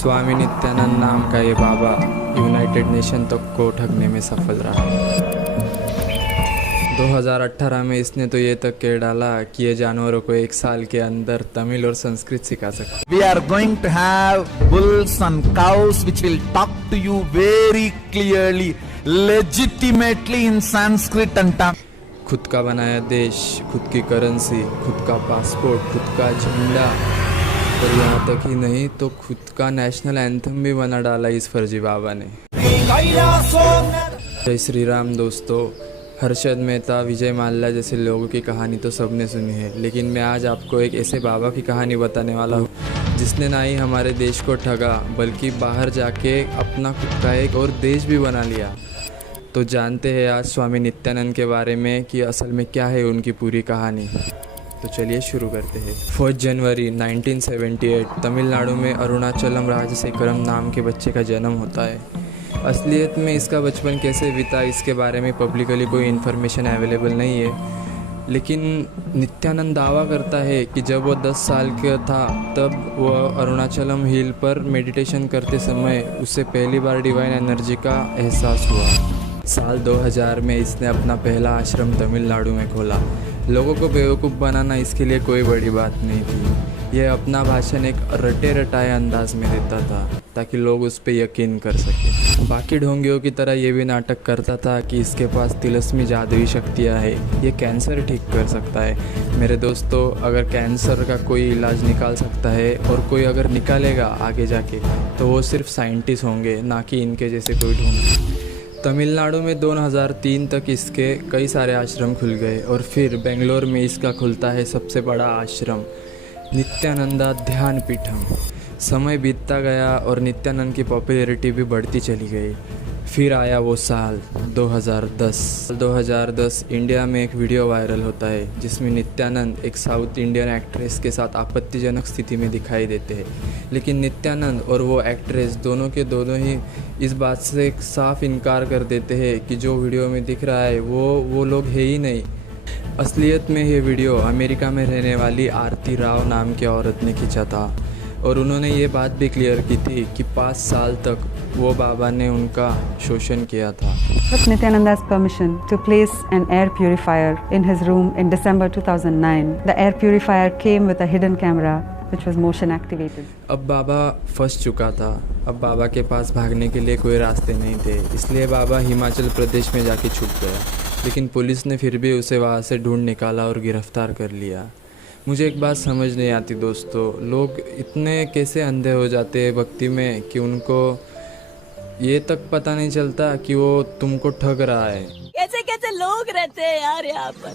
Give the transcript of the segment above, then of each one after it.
स्वामी नित्यानंद नाम का ये बाबा यूनाइटेड नेशन तक को ठगने में सफल रहा। 2018 में इसने तो ये तक कह डाला कि ये जानवरों को 1 साल के अंदर तमिल और संस्कृत सिखा सकता। We are going to have bulls and cows which will talk to you very clearly, legitimately in Sanskrit and Tamil. खुद का बनाया देश, खुद की करेंसी, खुद का पासपोर्ट, खुद का झंडा और यहाँ तक ही नहीं तो खुद का नेशनल एंथम भी बना डाला इस फर्जी बाबा ने। जय श्री राम दोस्तों। हर्षद मेहता, विजय माल्या जैसे लोगों की कहानी तो सबने सुनी है, लेकिन मैं आज आपको एक ऐसे बाबा की कहानी बताने वाला हूँ जिसने ना ही हमारे देश को ठगा बल्कि बाहर जाके अपना खुद का एक और देश भी बना लिया। तो जानते हैं आज स्वामी नित्यानंद के बारे में कि असल में क्या है उनकी पूरी कहानी। तो चलिए शुरू करते हैं। 4 जनवरी 1978 तमिलनाडु में अरुणाचलम राजशेखरम नाम के बच्चे का जन्म होता है। असलियत में इसका बचपन कैसे बीता इसके बारे में पब्लिकली कोई इन्फॉर्मेशन अवेलेबल नहीं है, लेकिन नित्यानंद दावा करता है कि जब वो 10 साल का था तब वह अरुणाचलम हिल पर मेडिटेशन करते समय उसे पहली बार डिवाइन एनर्जी का एहसास हुआ। साल 2000 में इसने अपना पहला आश्रम तमिलनाडु में खोला। लोगों को बेवकूफ़ बनाना इसके लिए कोई बड़ी बात नहीं थी। यह अपना भाषण एक रटे रटाए अंदाज में देता था ताकि लोग उस पर यकीन कर सकें। बाकी ढोंगियों की तरह ये भी नाटक करता था कि इसके पास तिलस्मी जादुई शक्तियाँ हैं, ये कैंसर ठीक कर सकता है। मेरे दोस्तों, अगर कैंसर का कोई इलाज निकाल सकता है और कोई अगर निकालेगा आगे जाके तो वो सिर्फ साइंटिस्ट होंगे, ना कि इनके जैसे कोई ढोंगी। तमिलनाडु में 2003 तक इसके कई सारे आश्रम खुल गए और फिर बेंगलोर में इसका खुलता है सबसे बड़ा आश्रम नित्यानंदा ध्यान पीठम। समय बीतता गया और नित्यानंद की पॉपुलैरिटी भी बढ़ती चली गई। फिर आया वो साल 2010 इंडिया में एक वीडियो वायरल होता है जिसमें नित्यानंद एक साउथ इंडियन एक्ट्रेस के साथ आपत्तिजनक स्थिति में दिखाई देते हैं, लेकिन नित्यानंद और वो एक्ट्रेस दोनों के दोनों ही इस बात से साफ इनकार कर देते हैं कि जो वीडियो में दिख रहा है वो लोग है ही नहीं। असलियत में ये वीडियो अमेरिका में रहने वाली आरती राव नाम की औरत ने खींचा था और उन्होंने ये बात भी क्लियर की थी कि 5 साल तक वो बाबा ने उनका शोषण किया था। With Nityananda's permission to place an air purifier in his room in December 2009, the air purifier came with a hidden camera which was motion activated. अब बाबा फंस चुका था। अब बाबा के पास भागने के लिए कोई रास्ते नहीं थे, इसलिए बाबा हिमाचल प्रदेश में जाके छुप गया, लेकिन पुलिस ने फिर भी उसे वहाँ से ढूंढ निकाला और गिरफ्तार कर लिया। मुझे एक बात समझ नहीं आती दोस्तों, लोग इतने कैसे अंधे हो जाते हैं भक्ति में कि उनको ये तक पता नहीं चलता कि वो तुमको ठग रहा है। कैसे कैसे लोग रहते हैं यार यहाँ पर।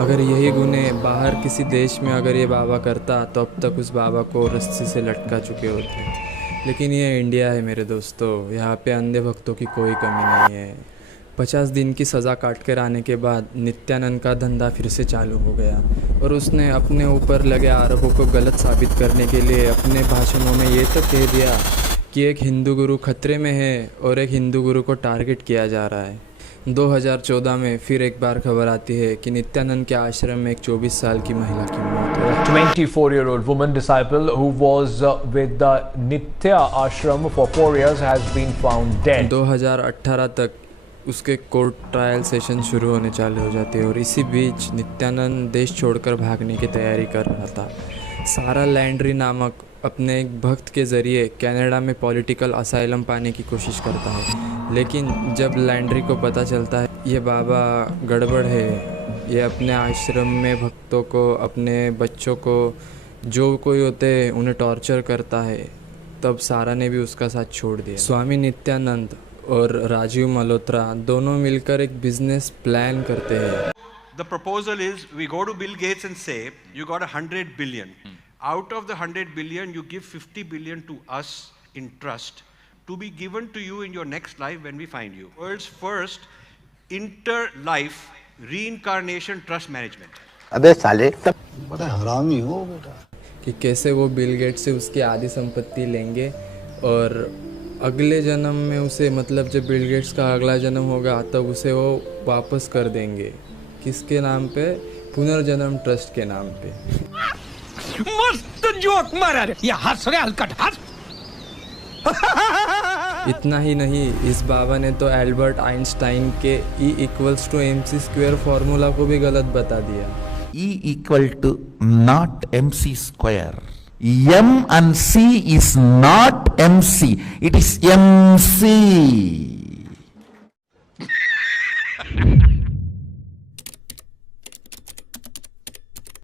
अगर यही गुने बाहर किसी देश में अगर ये बाबा करता तो अब तक उस बाबा को रस्सी से लटका चुके होते, लेकिन ये इंडिया है मेरे दोस्तों, यहाँ पे अंधे भक्तों की कोई कमी नहीं है। 50 दिन की सज़ा काट कर आने के बाद नित्यानंद का धंधा फिर से चालू हो गया और उसने अपने ऊपर लगे आरोपों को गलत साबित करने के लिए अपने भाषणों में ये तक कह दिया कि एक हिंदू गुरु खतरे में है और एक हिंदू गुरु को टारगेट किया जा रहा है। 2014 में फिर एक बार खबर आती है कि नित्यानंद के आश्रम में एक 24 साल की महिला की मौत हो गई। 24-year-old woman disciple who was with the Nitya ashram for 4 years has been found dead. 2018 तक उसके कोर्ट ट्रायल सेशन शुरू होने चालू हो जाते हैं और इसी बीच नित्यानंद देश छोड़कर भागने की तैयारी कर रहा था। सारा लैंड्री नामक अपने एक भक्त के ज़रिए कनाडा में पॉलिटिकल असाइलम पाने की कोशिश करता है, लेकिन जब लैंड्री को पता चलता है ये बाबा गड़बड़ है, ये अपने आश्रम में भक्तों को, अपने बच्चों को, जो कोई होते हैं उन्हें टॉर्चर करता है, तब सारा ने भी उसका साथ छोड़ दिया। स्वामी नित्यानंद और राजीव मल्होत्रा दोनों मिलकर एक बिजनेस प्लान करते हैं। The proposal is we go to Bill Gates and say you got 100 billion. Out of the 100 billion you give 50 billion to us in trust to be given to you in your next life when we find you. World's first inter-life reincarnation trust management. अबे साले बड़ा हरामी हो बेटा। कि कैसे वो bill gate से उसकी आधी संपत्ति लेंगे और अगले जन्म में उसे, मतलब जब बिल गेट्स का अगला जन्म होगा तब उसे वो वापस कर देंगे। किसके नाम पे? पुनर्जन्म ट्रस्ट के नाम पे। मस्त जोक मारा रे, ये हंस रे हलकट हंस। इतना ही नहीं, इस बाबा ने तो एल्बर्ट आइंस्टाइन के E=mc² फॉर्मूला को भी गलत बता दिया। E equal to not mc square. M and C is not MC, it is MC.